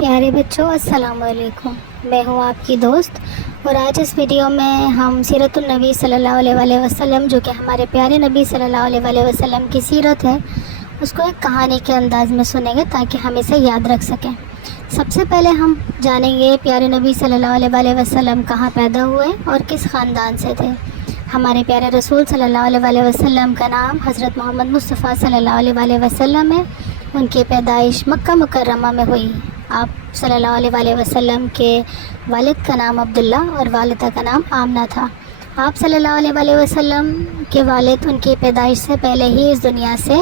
پیارے بچوں السلام علیکم، میں ہوں آپ کی دوست، اور آج اس ویڈیو میں ہم سیرت النبی صلی اللہ علیہ وسلم جو کہ ہمارے پیارے نبی صلی اللہ علیہ وسلم کی سیرت ہے اس کو ایک کہانی کے انداز میں سنیں گے تاکہ ہم اسے یاد رکھ سکیں۔ سب سے پہلے ہم جانیں گے پیارے نبی صلی اللہ علیہ وسلم کہاں پیدا ہوئے اور کس خاندان سے تھے۔ ہمارے پیارے رسول صلی اللہ علیہ وسلم کا نام حضرت محمد مصطفیٰ صلی اللہ علیہ وسلم ہے۔ ان کی پیدائش مکہ مکرمہ میں ہوئی۔ آپ صلی اللہ علیہ وسلم کے والد کا نام عبداللہ اور والدہ کا نام آمنہ تھا۔ آپ صلی اللہ علیہ وسلم کے والد ان کی پیدائش سے پہلے ہی اس دنیا سے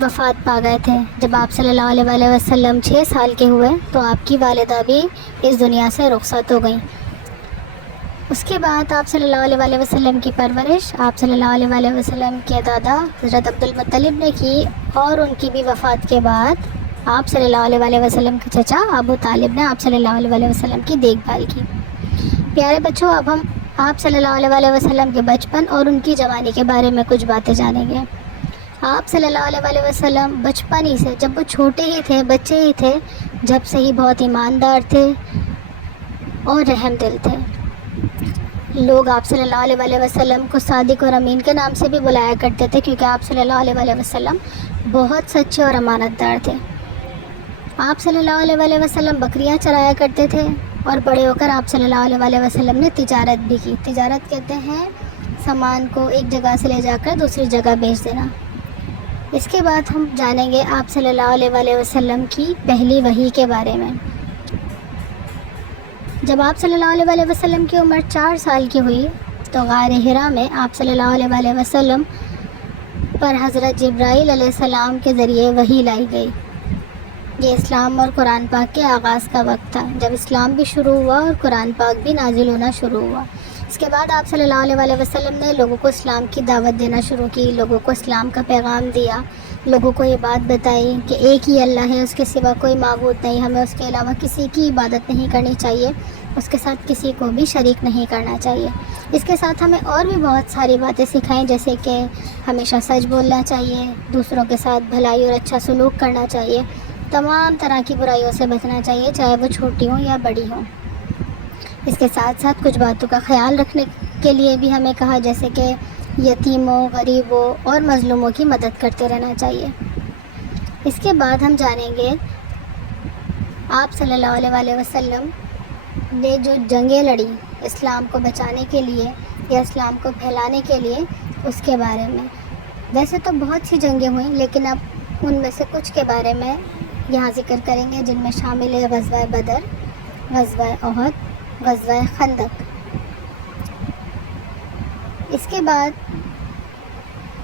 وفات پا گئے تھے۔ جب آپ صلی اللہ علیہ وسلم 6 سال کے ہوئے تو آپ کی والدہ بھی اس دنیا سے رخصت ہو گئیں۔ اس کے بعد آپ صلی اللہ علیہ وسلم کی پرورش آپ صلی اللہ علیہ وسلم کے دادا حضرت عبدالمطلب نے کی، اور ان کی بھی وفات کے بعد آپ صلی اللہ علیہ وسلم کے چچا ابو طالب نے آپ صلی اللہ علیہ وسلم کی دیکھ بھال کی۔ پیارے بچوں، اب ہم آپ صلی اللہ علیہ وسلم کے بچپن اور ان کی جوانی کے بارے میں کچھ باتیں جانیں گے۔ آپ صلی اللہ علیہ وسلم بچپن ہی سے، جب وہ چھوٹے ہی تھے، بچے ہی تھے، جب سے ہی بہت ایماندار تھے اور رحم دل تھے۔ لوگ آپ صلی اللہ علیہ وسلم کو صادق اور امین کے نام سے بھی بلایا کرتے تھے، کیونکہ آپ صلی اللہ علیہ وسلم بہت سچے اور امانت دار تھے۔ آپ صلی اللہ علیہ وسلم بکریاں چرایا کرتے تھے، اور بڑے ہو کر آپ صلی اللہ علیہ وسلم نے تجارت بھی کی۔ تجارت کہتے ہیں سامان کو ایک جگہ سے لے جا کر دوسری جگہ بیچ دینا۔ اس کے بعد ہم جانیں گے آپ صلی اللہ علیہ وسلم کی پہلی وحی کے بارے میں۔ جب آپ صلی اللہ علیہ وسلم کی عمر 4 سال کی ہوئی تو غار حرا میں آپ صلی اللہ علیہ وسلم پر حضرت جبرائیل علیہ السلام کے ذریعے وحی لائی گئی۔ یہ اسلام اور قرآن پاک کے آغاز کا وقت تھا، جب اسلام بھی شروع ہوا اور قرآن پاک بھی نازل ہونا شروع ہوا۔ اس کے بعد آپ صلی اللہ علیہ وسلم نے لوگوں کو اسلام کی دعوت دینا شروع کی، لوگوں کو اسلام کا پیغام دیا، لوگوں کو یہ بات بتائی کہ ایک ہی اللہ ہے، اس کے سوا کوئی معبود نہیں، ہمیں اس کے علاوہ کسی کی عبادت نہیں کرنی چاہیے، اس کے ساتھ کسی کو بھی شریک نہیں کرنا چاہیے۔ اس کے ساتھ ہمیں اور بھی بہت ساری باتیں سکھائیں، جیسے کہ ہمیشہ سچ بولنا چاہیے، دوسروں کے ساتھ بھلائی اور اچھا سلوک کرنا چاہیے، تمام طرح کی برائیوں سے بچنا چاہیے، چاہے وہ چھوٹی ہوں یا بڑی ہوں۔ اس کے ساتھ ساتھ کچھ باتوں کا خیال رکھنے کے لیے بھی ہمیں کہا، جیسے کہ یتیموں، غریبوں اور مظلوموں کی مدد کرتے رہنا چاہیے۔ اس کے بعد ہم جانیں گے آپ صلی اللہ علیہ وسلم نے جو جنگیں لڑی اسلام کو بچانے کے لیے یا اسلام کو پھیلانے کے لیے، اس کے بارے میں۔ ویسے تو بہت سی جنگیں ہوئیں، لیکن اب ان میں سے کچھ کے بارے میں یہاں ذکر کریں گے، جن میں شامل ہے غزوہ بدر، غزوہ احد، غزوہ خندق۔ اس کے بعد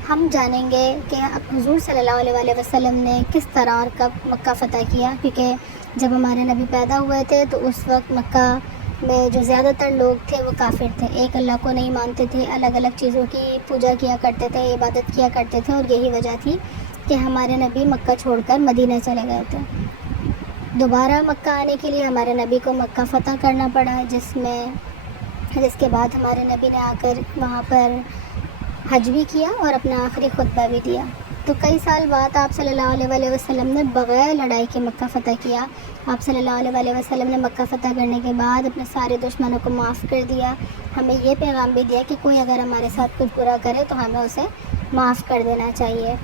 ہم جانیں گے کہ اب حضور صلی اللہ علیہ وسلم نے کس طرح اور کب مکہ فتح کیا، کیونکہ جب ہمارے نبی پیدا ہوئے تھے تو اس وقت مکہ میں جو زیادہ تر لوگ تھے وہ کافر تھے، ایک اللہ کو نہیں مانتے تھے، الگ الگ چیزوں کی پوجا کیا کرتے تھے، عبادت کیا کرتے تھے، اور یہی وجہ تھی کہ ہمارے نبی مکہ چھوڑ کر مدینہ چلے گئے تھے۔ دوبارہ مکہ آنے کے لیے ہمارے نبی کو مکہ فتح کرنا پڑا، جس کے بعد ہمارے نبی نے آ کر وہاں پر حج بھی کیا اور اپنا آخری خطبہ بھی دیا۔ تو کئی سال بعد آپ صلی اللہ علیہ وسلم نے بغیر لڑائی کے مکہ فتح کیا۔ آپ صلی اللہ علیہ وسلم نے مکہ فتح کرنے کے بعد اپنے سارے دشمنوں کو معاف کر دیا، ہمیں یہ پیغام بھی دیا کہ کوئی اگر ہمارے ساتھ کچھ برا کرے تو ہمیں اسے معاف کر دینا چاہیے۔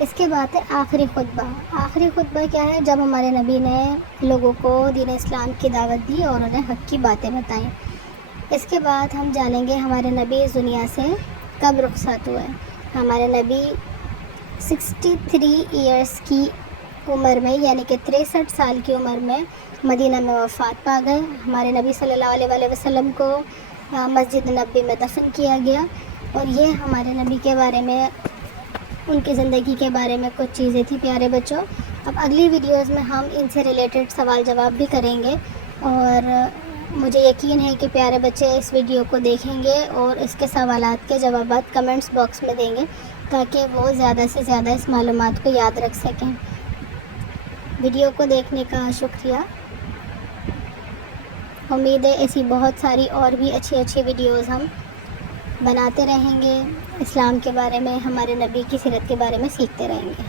اس کے بعد ہے آخری خطبہ۔ آخری خطبہ کیا ہے؟ جب ہمارے نبی نے لوگوں کو دین اسلام کی دعوت دی اور انہیں حق کی باتیں بتائیں۔ اس کے بعد ہم جانیں گے ہمارے نبی اس دنیا سے کب رخصت ہوئے۔ ہمارے نبی 63 ایئرس کی عمر میں، یعنی کہ 63 سال کی عمر میں مدینہ میں وفات پا گئے۔ ہمارے نبی صلی اللہ علیہ وسلم کو مسجد نبوی میں دفن کیا گیا، اور یہ ہمارے نبی کے بارے میں، ان کی زندگی کے بارے میں کچھ چیزیں تھیں۔ پیارے بچوں، اب اگلی ویڈیوز میں ہم ان سے ریلیٹڈ سوال جواب بھی کریں گے، اور مجھے یقین ہے کہ پیارے بچے اس ویڈیو کو دیکھیں گے اور اس کے سوالات کے جوابات کمنٹس باکس میں دیں گے، تاکہ وہ زیادہ سے زیادہ اس معلومات کو یاد رکھ سکیں۔ ویڈیو کو دیکھنے کا شکریہ۔ امید ہے ایسی بہت ساری اور بھی اچھی ویڈیوز ہم بناتے رہیں گے، اسلام کے بارے میں، ہمارے نبی کی سیرت کے بارے میں سیکھتے رہیں گے۔